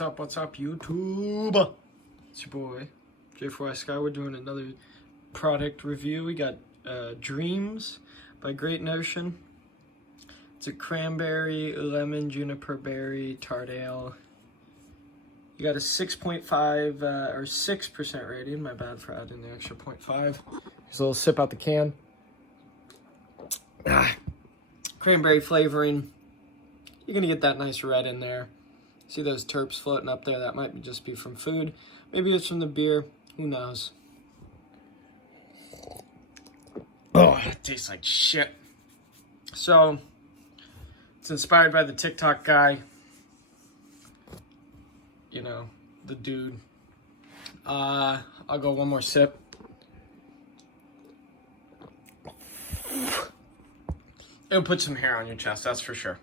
What's up, YouTube? It's your boy, J4 Sky. We're doing another product review. We got Dreams by Great Notion. It's a cranberry, lemon, juniper berry, tart ale. You got a 6.5 or 6% rating. My bad for adding the extra 0.5. Just a little sip out the can. Cranberry flavoring. You're gonna get that nice red in there. See those terps floating up there? That might just be from food. Maybe it's from the beer. Who knows? Oh, it tastes like shit. So, it's inspired by the TikTok guy. You know, the dude. I'll go one more sip. It'll put some hair on your chest, that's for sure.